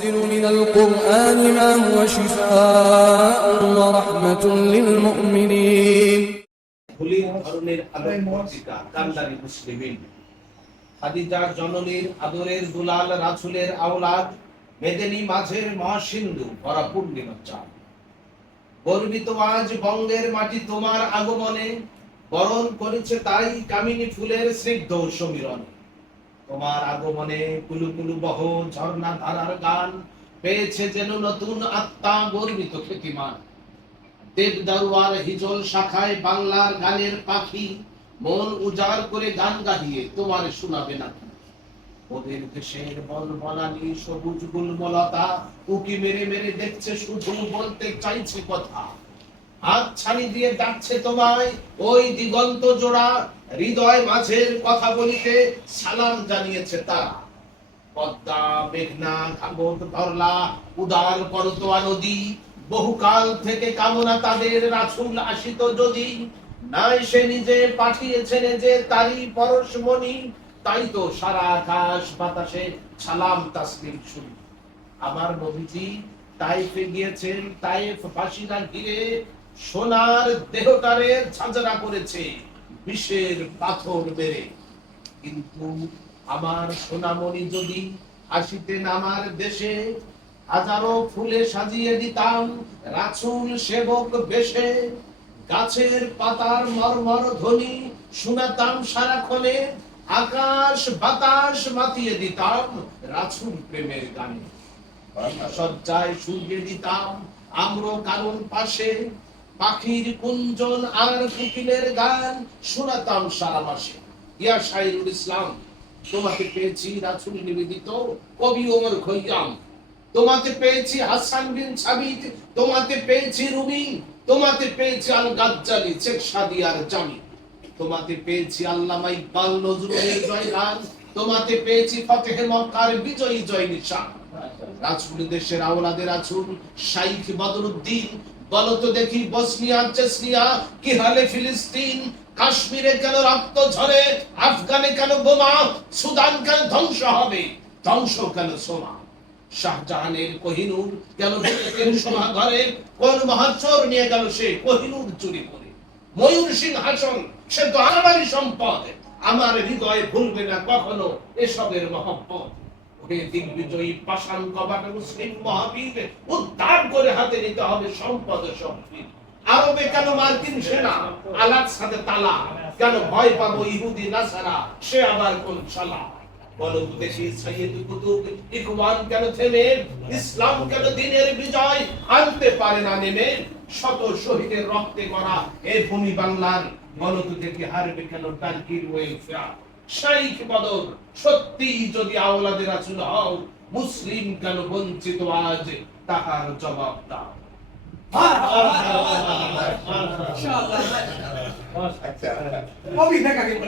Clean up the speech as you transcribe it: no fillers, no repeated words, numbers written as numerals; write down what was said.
وننزل من القرآن ما هو شفاء ورحمة للمؤمنين খাদিজা জননীর আদরের দুলাল রাসূলের আওলাদ মেদিনী মাঝের মহাসিন্ধু ভরা পূর্ণিমার চাঁদ। গর্বিত আজ বঙ্গের মাটি তোমার আগমনে, বরণ করেছে তাই কামিনী ফুলের স্নিগ্ধ সমীরণে। তোমার আগমনে কুলুকুলু বহ ঝর্ণা ধারার গান পেয়েছে যেন নতুন আত্মা গর্বিত খ্যাতিমান। দেবদারুয়ার হিজল শাখায় বাংলার গানের পাখি মন উজাড় করে গান গাহিয়ে তোমার শোনাবে নাকি। ওদের দেশের বনবনানি সবুজ গুলমলতা উকি মেরে মেরে দেখছে, শুধু বলতে চাইছে কথা। হাত ছানি দিয়ে ডাকছে তোমায় ওই দিগন্ত জোড়া, হৃদয় মাঝের কথা বলিতে সালাম জানিয়েছে তারা। পদ্মা, মেঘনা, ঘাঘট, ধরলা, উদার করতোয়া নদী, বহুকাল থেকে কামনা তাদের রাসূল আসিত যদি। নাই সে নিজে পাঠিয়েছেন যে তারই পরশমণি, তাই তো সারা আকাশ বাতাসে সালাম তাসলিম শুনি। আমার নবীজি তাইফে গিয়েছেন, তাইফ বাসীরা ঘিরে সোনার দেহটারে ঝাঁঝরা করেছে বিষের পাথর মেরে। কিন্তু আমার সোনামণি যদি আসিতেন আমার দেশে, হাজারো ফুলে সাজিয়ে দিতাম রাসূল সেবক বেশে। গাছের পাতার মরমর ধ্বনি শোনাতাম সারাক্ষণে, আকাশ বাতাস মাতিয়ে দিতাম রাসূল প্রেমের গানে। সজ্জায় শুইয়ে দিতাম আম্র কারণ পাশে, পাখির কুঞ্জন আর কোকিলের গান শোনাতাম সারা মাসে। ইয়া শাইরুল ইসলাম, তোমাকে পেয়েছি রাসূল নিবেদিত কবি ওমর খৈয়াম। তোমাকে পেয়েছি হাসান বিন সাবিত, তোমাকে পেয়েছি রুমি, তোমাকে পেয়েছি আল গাজ্জালি, শেখ সাদিয়ার জামি। তোমাকে পেয়েছি আল্লামা ইকবাল নজরুলের জয়গান, তোমাকে পেয়েছি ফতেহে মক্কার বিজয়ী জয় নিশান। রাসূল দেশের আওলাদের রাসূল শাইখ বদরুদ্দিন, বলো তো দেখি বসনিয়া চেচনিয়া কি হালে ফিলিস্তিন। কাশ্মীরে কেন রক্ত ঝরে, আফগানে কেন বোমা, সুদান কেন ধ্বংস হবে, ধ্বংস কেন সোমা। শাহজাহানের কোহিনূর কেন ঢুকেছেন সোমা ঘরে, কোন মহাচোর নিয়ে গেল সে কোহিনূর চুরি করে। ময়ূর সিংহাসন সে তো আমারই সম্পদ, আমার হৃদয়ে ভুলবে না কখনো এসবের মহব্বত। ওহে দিগ্বিজয়ী পাষাণ কবাট মুসলিম মহাবীর, উদ্ধার করে হাতে নিতে হবে সম্পদ সম্পদ। আরবে কেন মার্কিন সেনা, আলাকসাতে তালা, কেন ভয় পাবো ইহুদি নাসারা, সে আবার কোন শালা। বলো দেখি সৈয়দ কুতুব ইকবাল কেন থেমে, ইসলাম কেন দিনের বিজয় আনতে পারে না নেমে। শত শহীদের রক্তে গড়া এই ভূমি বাংলার, বলো দেখি হারবে কেন টার্কির ওয়েলফেয়ার। শাইখ বদর সত্যি যদি আওলাদের রাসূল হও, মুসলিম কেন বঞ্চিত আজ তাহার জবাব দাও। কবি দেখা গেল